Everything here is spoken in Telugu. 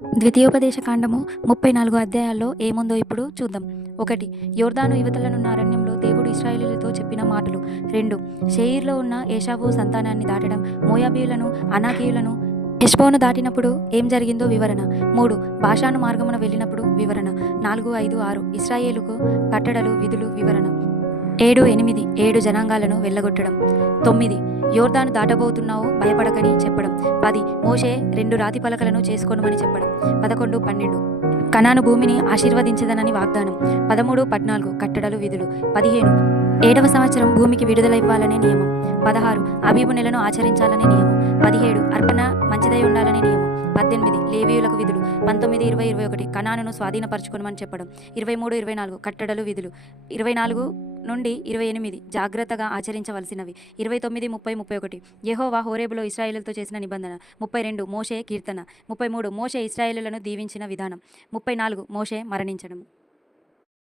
ద్వితీయోపదేశ కాండము 34 అధ్యాయాల్లో ఏముందో ఇప్పుడు చూద్దాం. 1. యోర్దాను యువతలనున్న అరణ్యంలో దేవుడు ఇశ్రాయేలీయులతో చెప్పిన మాటలు. 2. శేయీరులో ఉన్న ఏశావు సంతానాన్ని దాటడం, మోయాబీయులను, అనాకీయులను, హెష్బోను దాటినప్పుడు ఏం జరిగిందో వివరణ. 3. బాషాను మార్గమున వెళ్ళినప్పుడు వివరణ. 4, 5, 6 ఇశ్రాయేలుకు కట్టడలు, విధులు వివరణ. 7, 8 7 జనాంగాలను వెళ్ళగొట్టడం. 9 యోర్దాను దాటబోతున్నావు భయపడకని చెప్పడం. 10 మోషే 2 రాతి పలకలను చేసుకోనుమని చెప్పడం. 11, 12 కనాను భూమిని ఆశీర్వదించదనని వాగ్దానం. 13, 14 కట్టడలు, విధులు. 15 7వ సంవత్సరం భూమికి విడుదల ఇవ్వాలనే నియమం. 16 అబీబు నెలను ఆచరించాలనే నియమం. 17 అర్పణ మంచిదై ఉండాలనే నియమం. 18 లేవీయులకు విధులు. 19, 20, 21 కనానును స్వాధీనపరచుకోమని చెప్పడం. 23, 24 కట్టడలు, విధులు. 24 నుండి 28 జాగ్రత్తగా ఆచరించవలసినవి. 29, 30, 31 యెహోవా హోరేబులో ఇశ్రాయేలుతో చేసిన నిబంధన. 32 మోషే కీర్తన. 33 మోషే ఇశ్రాయేలులను దీవించిన విధానం. 34 మోషే మరణించడం.